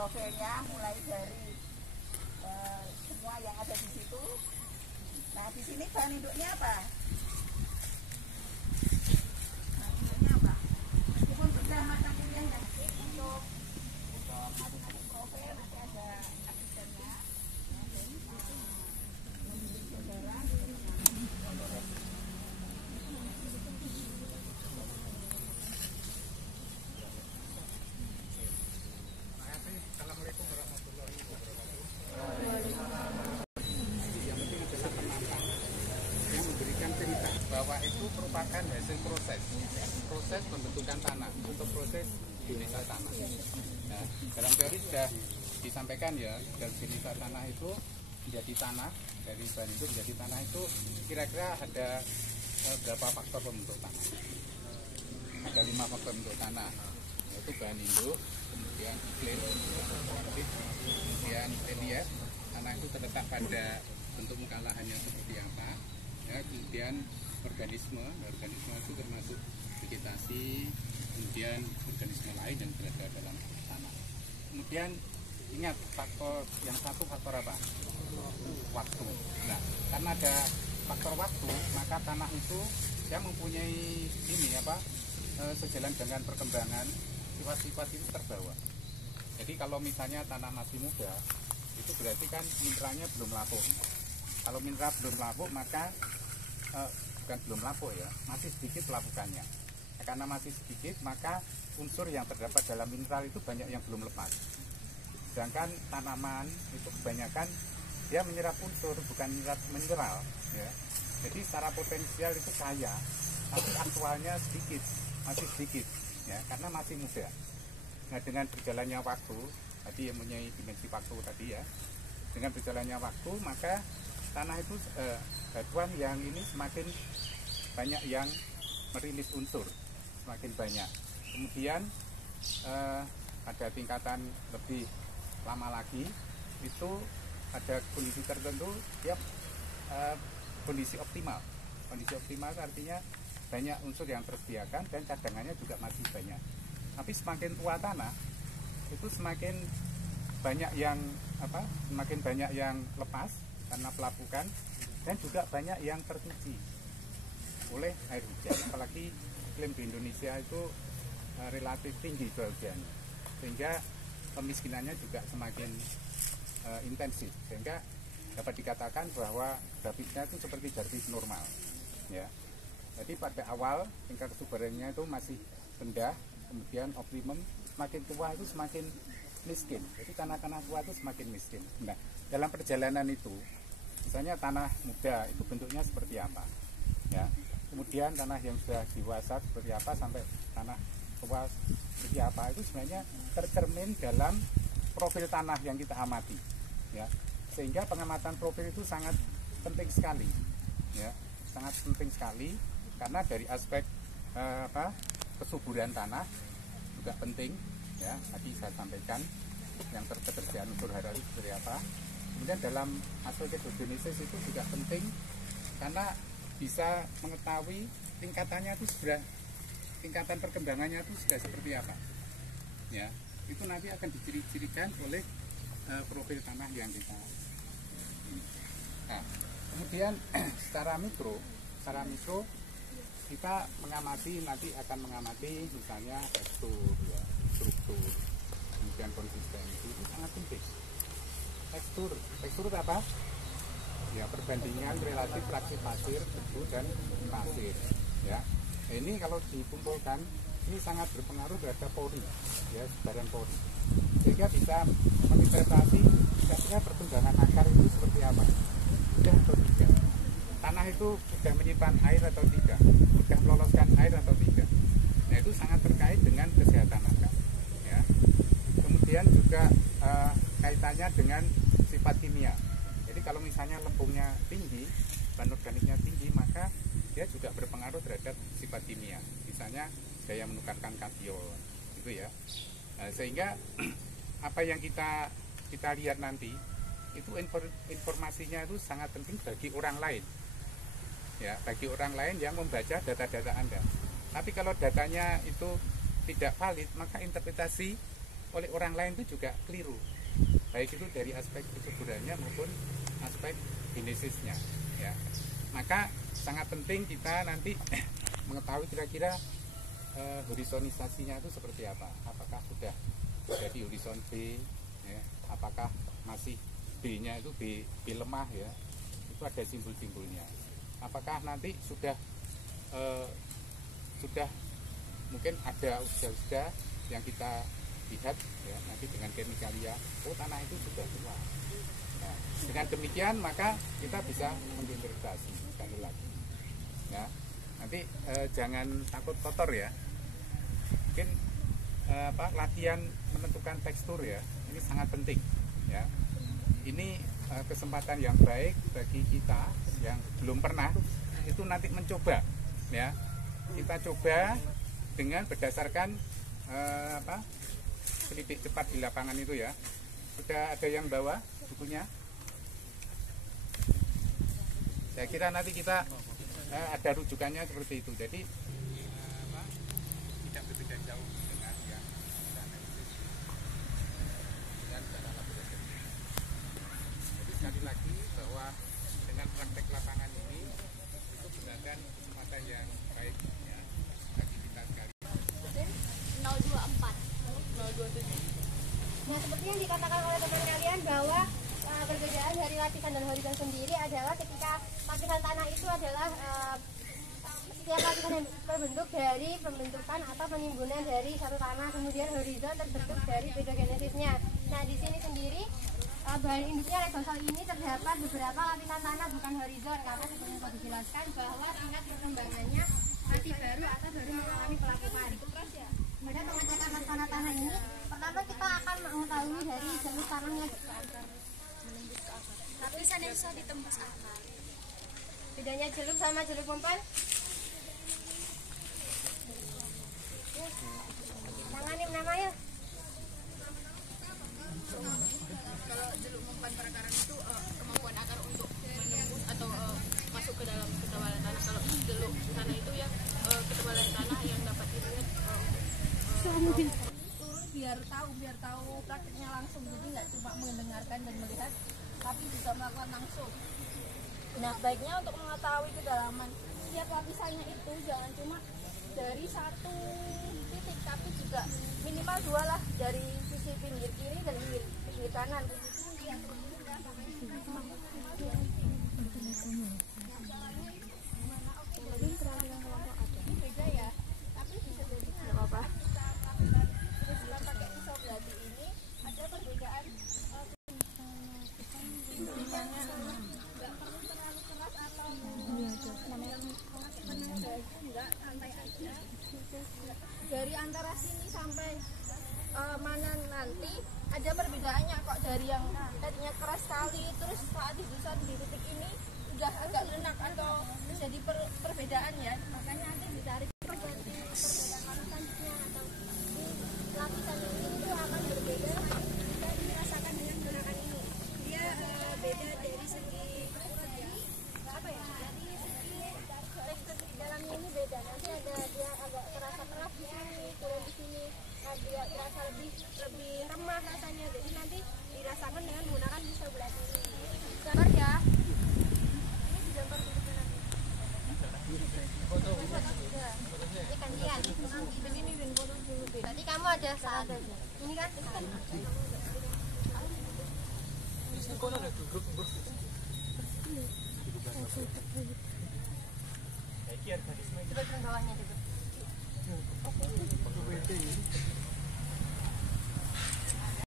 profilnya mulai dari semua yang ada di situ. Nah, di sini bahan induknya apa? Meskipun sudah mata kuliah yang untuk masing-masing profil nanti ada asistennya. Assalamualaikum warahmatullahi wabarakatuh. Yang penting adalah penampilan yang memberikan cerita bahwa itu merupakan hasil proses pembentukan tanah untuk proses jenis tanah. Nah, dalam teori sudah disampaikan ya, dari jenis tanah itu menjadi tanah, dari bahan itu menjadi tanah itu kira-kira ada berapa faktor pembentuk tanah? Ada 5 faktor pembentuk tanah, yaitu bahan induk, kemudian iklim, kemudian relief, tanah itu terletak pada bentuk muka lahannya seperti apa, ya, kemudian organisme itu termasuk vegetasi, kemudian organisme lain yang berada dalam tanah. Kemudian ingat faktor yang satu faktor apa? Waktu. Nah, karena ada faktor waktu, maka tanah itu yang mempunyai sejalan dengan perkembangan sifat-sifat itu terbawa. Jadi kalau misalnya tanah masih muda, itu berarti kan mineralnya belum lapuk. Kalau mineral belum lapuk, maka bukan belum lapuk ya, masih sedikit lapukannya. Karena masih sedikit, maka unsur yang terdapat dalam mineral itu banyak yang belum lepas. Sedangkan tanaman itu kebanyakan dia menyerap unsur, bukan mineral. Ya. Jadi secara potensial itu kaya, tapi aktualnya sedikit, masih sedikit. Ya, karena masih muda. Nah, dengan berjalannya waktu, tadi yang mempunyai dimensi waktu tadi ya, dengan berjalannya waktu, maka tanah itu batuan yang ini semakin banyak yang merilis unsur, semakin banyak. Kemudian pada tingkatan lebih lama lagi, itu ada kondisi tertentu, ya kondisi optimal. Kondisi optimal artinya banyak unsur yang tersediakan dan cadangannya juga masih banyak. Tapi semakin tua tanah itu semakin banyak yang lepas karena pelapukan, dan juga banyak yang tercuci oleh air hujan. Apalagi iklim di Indonesia itu relatif tinggi curah hujan, sehingga kemiskinannya juga semakin intensif, sehingga dapat dikatakan bahwa grafisnya itu seperti grafis normal ya. Jadi pada awal tingkat kesuburannya itu masih rendah, kemudian optimum, semakin tua itu semakin miskin. Jadi tanah-tanah tua itu semakin miskin. Nah, dalam perjalanan itu, misalnya tanah muda itu bentuknya seperti apa, ya. Kemudian tanah yang sudah dewasa seperti apa, sampai tanah tua seperti apa, itu sebenarnya tercermin dalam profil tanah yang kita amati, ya. Sehingga pengamatan profil itu sangat penting sekali, ya, sangat penting sekali. Karena dari aspek kesuburan tanah juga penting, ya. Tadi saya sampaikan yang ketersediaan unsur hara itu seperti apa. Kemudian dalam aspek hidrogenesis itu juga penting, karena bisa mengetahui tingkatannya itu tingkatan perkembangannya itu sudah seperti apa, ya. Itu nanti akan diciri-cirikan oleh profil tanah yang kita. Nah, kemudian secara mikro kita nanti akan mengamati misalnya tekstur, ya, struktur, kemudian konsistensi, itu sangat penting. Tekstur apa? Ya, perbandingan relatif fraksi pasir, debu dan pasir, ya. Nah, ini kalau dikumpulkan, ini sangat berpengaruh terhadap pori, ya, sebaran pori, sehingga bisa menginterpretasi kira-kira perkembangan akar itu seperti apa, mudah atau tidak, tanah itu sudah menyimpan air atau tidak, sudah meloloskan air atau tidak. Nah, itu sangat terkait dengan kesehatan akar, ya. Kemudian juga kaitannya dengan sifat kimia. Jadi kalau misalnya lempungnya tinggi, bahan organiknya tinggi, maka dia juga berpengaruh terhadap sifat kimia. Misalnya daya menukarkan kation, gitu ya. Nah, sehingga apa yang kita lihat nanti itu informasinya itu sangat penting bagi orang lain, ya, bagi orang lain yang membaca data-data Anda. Tapi kalau datanya itu tidak valid, maka interpretasi oleh orang lain itu juga keliru, baik itu dari aspek kesuburannya maupun aspek genesisnya ya. Maka sangat penting kita nanti mengetahui kira-kira horizonisasinya itu seperti apa. Apakah sudah di horizon B ya, apakah masih B-nya itu B lemah ya, itu ada simbol-simbolnya. Apakah nanti sudah mungkin ada usda-usda yang kita lihat ya, nanti dengan kimikalia, oh tanah itu sudah tua. Nah, dengan demikian maka kita bisa menginterpretasi sekali lagi. Ya, nanti jangan takut kotor ya. Mungkin latihan menentukan tekstur ya, ini sangat penting ya. Ini kesempatan yang baik bagi kita yang belum pernah itu nanti mencoba ya. Kita coba dengan berdasarkan selidik cepat di lapangan itu ya. Sudah ada yang bawa bukunya? Saya kira nanti kita ada rujukannya seperti itu. Jadi tidak berbeda jauh dengan yang kita analisis dengan cara laboratorium. Jadi sekali lagi bahwa dengan praktek lapangan ini itu merupakan kesempatan yang baik ya bagi kita sekali. 024 027. Nah, seperti yang dikatakan oleh teman kalian bahwa perbedaan dari lapisan dan horizon sendiri adalah ketika lapisan tanah itu adalah setiap lapisan yang terbentuk dari pembentukan atau penimbunan dari satu tanah, kemudian horizon terbentuk dari pedogenesisnya. Nah, di sini sendiri bahan induknya regosol ini terdapat beberapa lapisan tanah bukan horizon, karena seperti yang dijelaskan bahwa tingkat perkembangannya masih baru atau baru mengalami pelakukan. Pada pengecekan tanah ini, pertama kita akan mengetahui dari jalur tanahnya lapisan yang bisa ditembus akar. Bedanya jeluk sama jeluk mempan? Tanganin namanya. Kalau jeluk mempan perakaran itu kemampuan akar untuk menembus atau masuk ke dalam ketebalan tanah. Kalau jeluk tanah itu ya ketebalan tanah yang dapat dilihat turun biar tahu praktiknya langsung, jadi nggak cuma mendengarkan dan melihat tapi juga melakukan langsung. Nah, baiknya untuk mengetahui kedalaman setiap lapisannya itu jangan cuma dari satu titik, tapi juga minimal 2 lah, dari sisi pinggir kiri dan pinggir kanan. Beda ya, tapi bisa jadi nggak apa-apa. Terus pakai pisau belati ini ada perbedaan nggak perlu terlalu keras atau enggak, santai aja. Dari antara sini sampai mana nanti ada perbedaannya kok, dari yang tadinya keras sekali terus saat dibuat di titik ini udah agak lunak atau jadi perbedaan ya, makanya nanti dicari Perbedaan lapisannya atau di lapisan ini itu akan berbeda jika dirasakan dengan menggunakan ini. Dia beda dari segi apa ya? Dari segi tekstur di dalamnya ini beda. Nanti ada dia agak terasa keras di sini, turun di sini. Dia terasa lebih remah rasanya. Jadi nanti dirasakan dengan menggunakan pisau belati ini. Gambar ya. Ini digambar dulu nanti. Ini gantian. begini dan foto dulu deh. Berarti kamu ada saat ini kan? Coba turun bawahnya dulu.